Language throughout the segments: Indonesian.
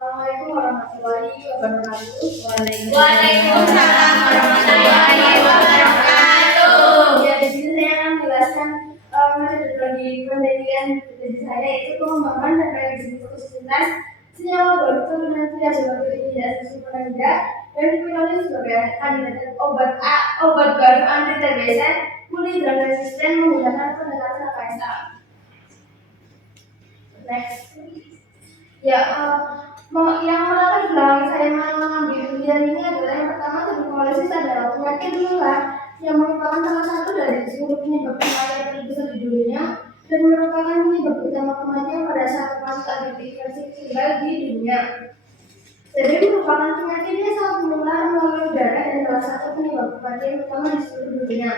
Assalamualaikum warahmatullahi wabarakatuh. Waalaikumsalam warahmatullahi wabarakatuh. Ya, di sini saya akan menjelaskan metodologi penelitian dari saya, yaitu pengembangan dan prediksi fotosintesis senyawa bertutur dan tidak sebagai inisiasi penanda dan dipilih sebagai kandidat obat baru anti TBC mulai dan resisten menggunakan pendekatan KSA. Next. Ya, yang melatar belakang saya mengambil penelitian ini adalah yang pertama, tuberkulosis adalah penyakit menular yang merupakan salah satu dari 10 penyebab kematian terbesar di dunia dan merupakan penyebab utama kematian pada saat kasus infeksi tinggal di dunia. Jadi merupakan penyakit yang sangat menular melalui udara dan salah satu penyebab kematian utama di seluruh dunia.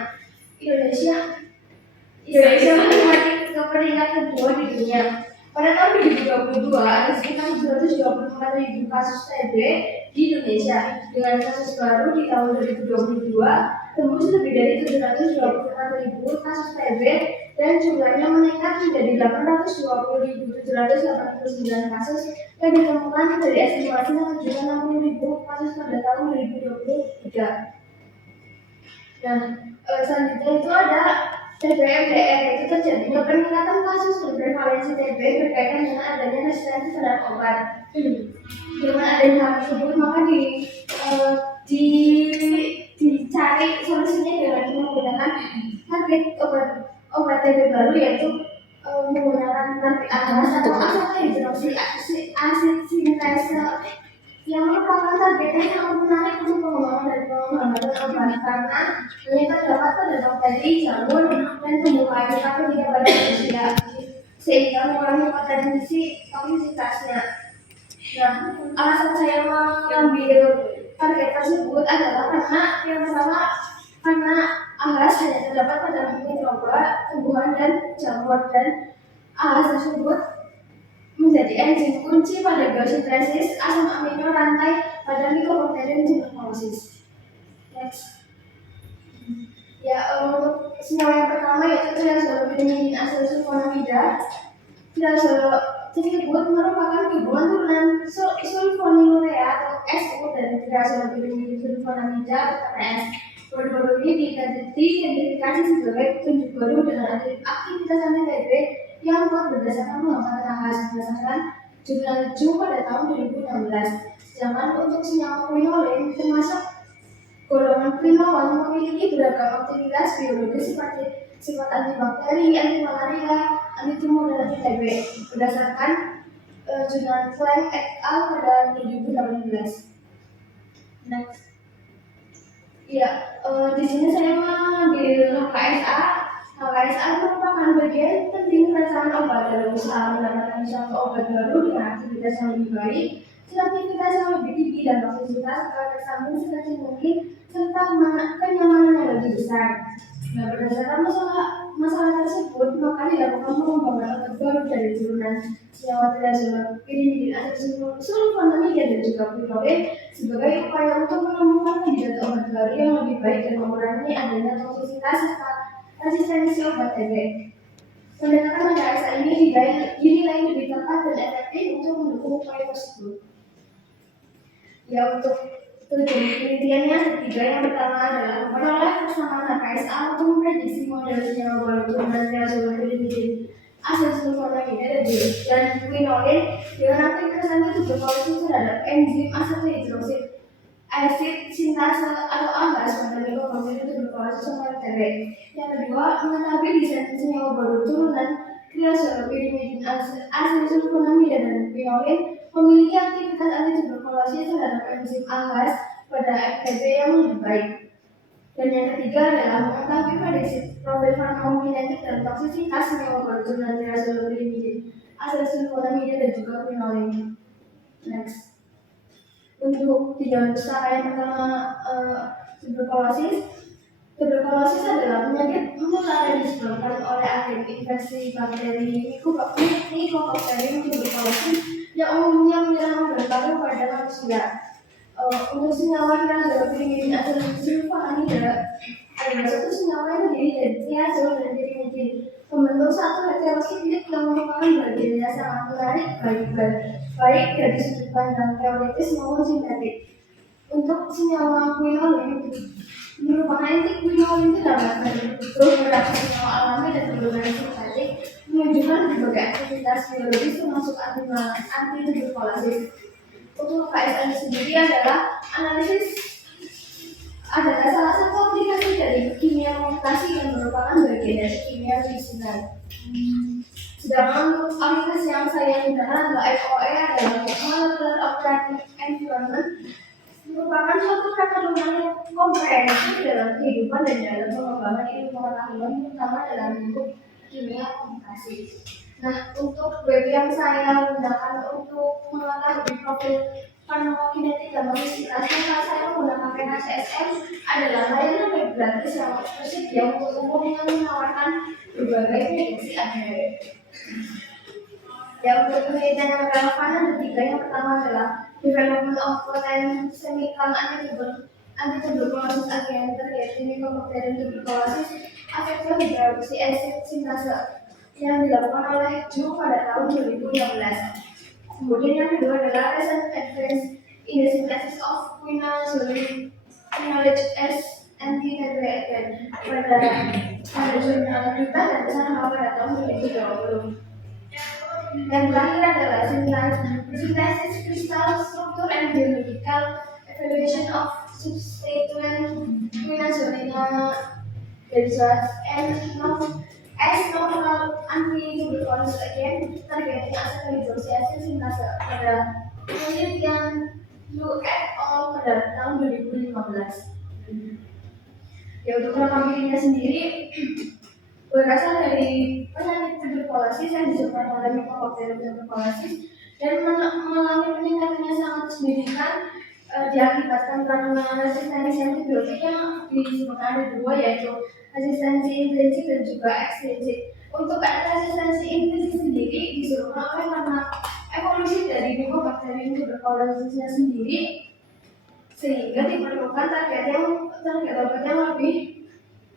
Indonesia menempati peringkat kedua di dunia. Pada tahun 2022, ada sekitar 224.000 kasus TB di Indonesia. Dengan kasus baru di tahun 2022, tembus lebih dari 724.000 kasus TB dan jumlahnya meningkat menjadi 820.789 kasus yang ditemukan dari estimasi 760.000 kasus pada tahun 2023. Nah, selanjutnya itu ada TBMDR, yaitu terjadinya peningkatan kasus dan prevalensi TB berkaitan dengan adanya resistensi terhadap obat. Dengan adanya hal tersebut, maka dicari solusinya dengan menggunakan target obat TB baru, yaitu menggunakan target atas atau aset asid sintase yang merupakan targetnya yang menarik untuk pengembangan dan pengembangan obat karena ternyata dapat terdapat bakteri, jamur, dan tumbuh air tapi tidak pada manusia sehingga mengurangi potensi toksisitasnya. Nah, alasan saya mengambil target tersebut adalah karena yang pertama, karena AHAS hanya terdapat pada mikroba, tumbuhan, dan jamur, dan AHAS tersebut menjadi enzim kunci pada biosintesis asam amino rantai pada Mycobacterium tuberculosis. Next. Ya, untuk senyawa yang pertama yaitu triazolopyrimidin asesulfonamida. Triazolopyrimidin tersebut merupakan gabungan turunan sulfonylurea atau SU dan triazolopyrimidin sulfonamida atau TS. Baru-baru ini diidentifikasi sebagai petunjuk baru dengan aktivitas anti-TB yang kuat berdasarkan pengamatan AHAS berdasarkan jumlah leju pada tahun 2016. Sedangkan untuk senyawa quinolin termasuk golongan quinol memiliki beragam aktivitas biologis seperti sifat antibakteri, antimalaria, antitumor, dan anti-TB berdasarkan jurnal Klein et al. Pada 2018. Next. Ya, di sini saya mengambil HKSA. HKSA merupakan bagian penting perencanaan obat dalam usaha mendapatkan suatu obat baru dengan aktivitas yang lebih baik, selektivitas yang lebih tinggi, dan toksisitas efek samping sekecil mungkin, serta kenyamanan yang lebih besar. Nah, berdasarkan masalah tersebut, maka dilakukan pengembangan obat baru dari turunan senyawa triazolopyrimidin asesulfonamida dan juga quinolin sebagai upaya untuk menemukan kandidat obat baru yang lebih baik dan mengurangi adanya toksisitas serta resistensi obat TB. Pendekatan KSA ini dinilai lebih tepat dan efektif untuk mendukung upaya tersebut. Ya, untuk penelitiannya ketiga, yang pertama adalah menolak persamaan KSA untuk memprediksi model senyawa baru turunan triazolopyrimidin asesulfonamida dan quinolin dengan aktivitas antituberkulosis terhadap enzim asetil asid sintase atau AHAS pada Mycobacterium tuberculosis sama TB. Yang kedua, mengetahui desain senyawa baru turunan triazolopyrimidin asesulfonamida dan quinolin memiliki aktivitas antituberkulosis terhadap enzim AHAS pada TB yang lebih baik. Dan yang ketiga adalah mengetahui prediksi profil farmakokinetik dan toksisitas senyawa baru turunan triazolopyrimidin asesulfonamida dan juga quinolin. Next. Untuk tujuan usaha yang pertama, tuberkulosis. Tuberkulosis adalah penyakit menular yang disebabkan oleh agen infeksi bakteri Mycobacterium tuberculosis yang umumnya menyerang organ paru pada manusia. Untuk senyawa triazolopyrimidin asesulfonamida adalah satu senyawa yang terdiri dari triazol dan pyrimidin. membentuk satu heterosiklik yang merupakan bagian yang sangat menarik baik dari sudut pandang teoritis maupun sintetik. Untuk senyawa quinolin merupakan inti quinolin itu dapat beberapa senyawa alami dan beberapa sintetik menunjukkan berbagai aktivitas biologis termasuk antituberkulosis. Untuk KSN sendiri adalah salah satu aplikasi dari kimia mutasi yang merupakan bagian dari kimia medisinal. Sedangkan untuk aplikasi yang saya gunakan adalah FOE adalah Molecular Operating Environment, merupakan suatu perkembangan yang komprehensif dalam kehidupan dan dalam pengembangan ilmu pengetahuan, terutama dalam bentuk kimia komunikasi. Nah, untuk web yang saya gunakan untuk mengetahui profil farmakokinetik dan toksisitasnya, saya menggunakan PKCSM adalah layanan web gratis yang tersedia untuk umum yang menawarkan berbagai prediksi akhir. Yang untuk penelitian yang relevan ada tiga. Yang pertama adalah development of potent chemical antituberculosis agent terkait Mycobacterium tuberculosis affected reproduksi acid sintase yang dilakukan oleh Ju pada tahun 2016. Kemudian yang kedua adalah recent advance in the synthesis of quinazolid as anti-retroviral pada jurnal Kita dan Bersama pada tahun 2020. Yang terakhir adalah synthesis crystal structure and biological evaluation of substituent quinazolina benzoate and novel antituberculosis agent targeting acid hydroxyacid sintase pada penelitian Lu et al. Pada tahun 2015. Ya, untuk rekamannya sendiri berasal dari penyakit tuberkulosis yang disebabkan oleh Mycobacterium tuberculosis dan mengalami peningkatannya sangat signifikan diakibatkan karena resistensi antibiotik yang disebutkan ada dua, yaitu resistensi intrinsik dan juga ekstrinsik. Untuk resistensi intrinsik sendiri disebabkan oleh karena evolusi dari Mycobacterium tuberculosisnya sendiri, sehingga diperlukan target obat yang lebih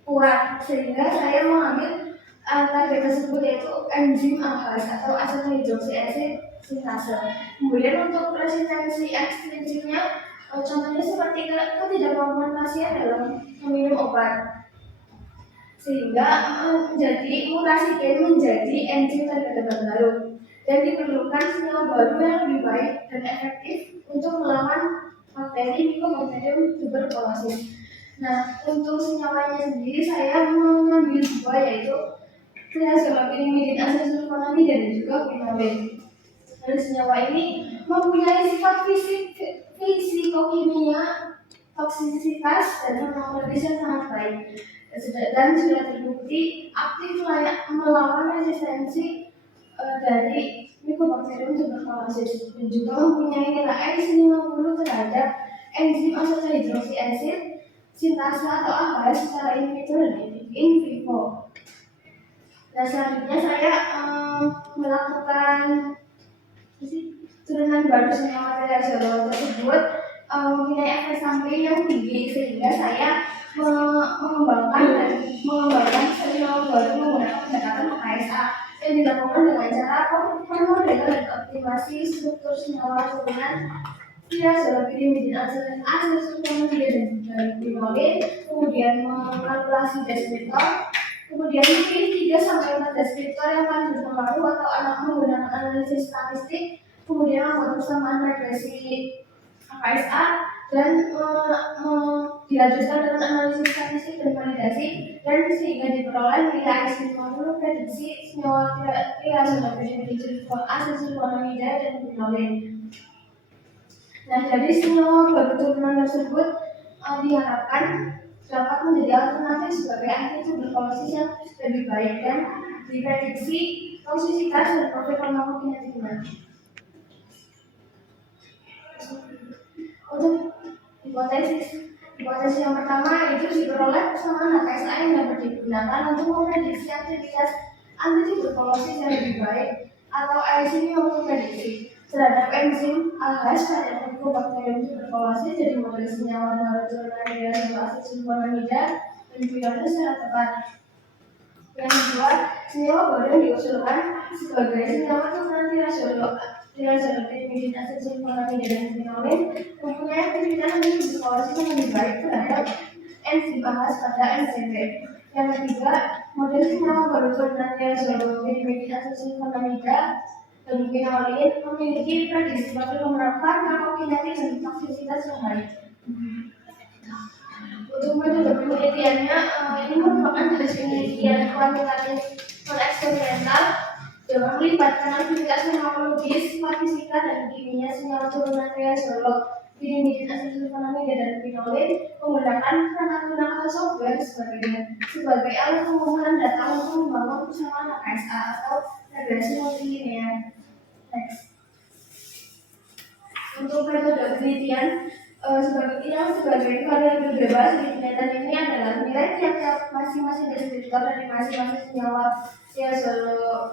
kuat, sehingga saya mengambil target tersebut yaitu enzim AHAS atau acid hydroxyacid sintase. Kemudian untuk resistensi ekstrinsiknya, contohnya seperti ketidakmampuan pasien dalam meminum obat, sehingga menjadi mutasi gen menjadi enzim target obat baru dan diperlukan senyawa baru yang lebih baik dan efektif untuk melawan bakteri Mycobacterium tuberculosis. Nah, untuk senyawanya sendiri saya mengambil dua, yaitu triazolapinimidin asesulfonamida dan juga quinolin. Dan senyawa ini mempunyai sifat fisikokimia, toksisitas dan farmakologis yang sangat baik dan sudah terbukti aktif melawan resistensi dari Mycobacterium tuberculosis dan juga mempunyai nilai 50 terhadap enzim acid hydroxyacid sintase atau AHA secara in vitro dan in vivo. Nah, selanjutnya saya melakukan turunan baru senyawa triazolol tersebut mempunyai efek samping yang tinggi, sehingga saya mengembangkan senyawa baru menggunakan pendekatan KSA yang dilakukan dengan cara pemodelan dan optimasi struktur senyawa turunan triazolapinimidin asesulfonamida dan quinolin, kemudian mengkalkulasi deskriptor, kemudian pilih 3-4 deskriptor yang paling berpengaruh atau menggunakan analisis statistik, kemudian membuat persamaan regresi KSA dan dilanjutkan dengan analisis statistik dan validasi, dan sehingga diperoleh nilai 50 prediksi senyawa triazolapinimidin asesulfonamida dan quinolin. Nah, dari senyawa baru turunan tersebut diharapkan dapat menjadi alternatif sebagai antituberkulosis yang lebih baik dan diprediksi toksisitas dan profil farmakokinetiknya. Untuk hipotesis yang pertama itu diperoleh persamaan KSA yang dapat digunakan untuk memprediksi aktivitas antituberkulosis yang lebih baik atau ASI untuk prediksi terhadap enzim AHAS pada Mycobacterium tuberculosis dari model senyawa baru turunan triazolapinimida dan quinolin secara tepat. Yang kedua, senyawa baru yang diusulkan sebagai senyawa substansi identitas simfoni dan fenolin mempunyai aktivitas yang berkorelasi yang lebih baik terhadap enzim dibahas pada NCB. Yang ketiga, model senyawa baru substansi identitas simfoni dan fenolin memiliki prediksi bakal menerapkan farmakokinetik dan toksisitas yang baik. Untuk metode penelitiannya, ini merupakan jenis penelitian kuantitatif non-eksperimental dengan melibatkan aktivitas farmakologis, fisika, dan kimia senyawa turunan reasolog, pirimidin, asetilfenamida, dan fenolin menggunakan perangkat atau software sebagai alat pengumpulan data untuk membangun persamaan KSA atau regresi multilinear. Untuk metode penelitian sebagai variabel bebas di penelitian ini adalah nilai tiap-tiap masing-masing deskriptor dari masing-masing senyawa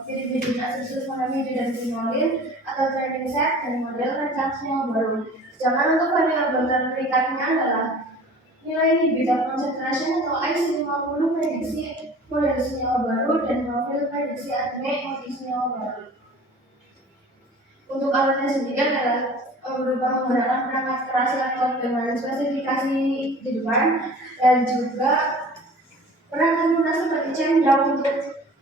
pirimidin, asetilfenamida, dan fenolin atau training set dari model rencana senyawa baru. Sedangkan untuk variabel terperikatnya adalah nilai inhibitor concentration atau IC50 prediksi model senyawa baru dan profil prediksi ATME model senyawa baru. Untuk alatnya sendiri adalah berupa menggunakan perangkat keras laptop dengan spesifikasi di depan dan juga perangkat lunak seperti ChemDAO untuk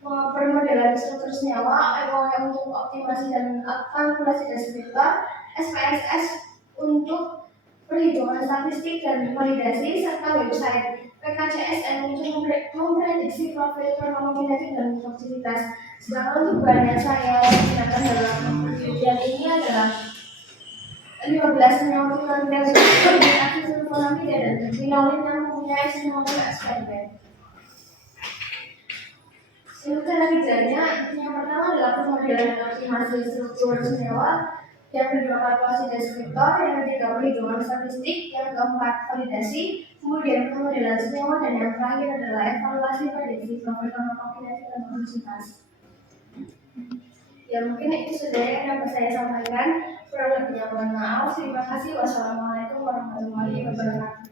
permodelan struktur senyawa, EOE untuk optimasi dan kalkulasi deskriptor, SPSS untuk perhitungan statistik dan validasi, serta website PKCSN untuk memprediksi profil farmakokinetik dan toksisitas. Sedangkan untuk bahan yang saya gunakan dalam penelitian ini adalah 15 senyawa turunan reasolog, asetilfenamida, dan fenolin yang mempunyai senyawa eksperimen. Untuk cara kerjanya, yang pertama adalah pemodelan dan optimasi struktur senyawa, yang kedua kalkulasi deskriptor, yang ketiga perhitungan statistik, yang keempat validasi, kemudian pemodelan senyawa, dan yang terakhir adalah evaluasi prediksi profil farmakokinetik dan toksisitas. Ya mungkin itu sudah yang dapat saya sampaikan. Kurang lebihnya mohon maaf. Terima kasih. Wassalamualaikum warahmatullahi wabarakatuh.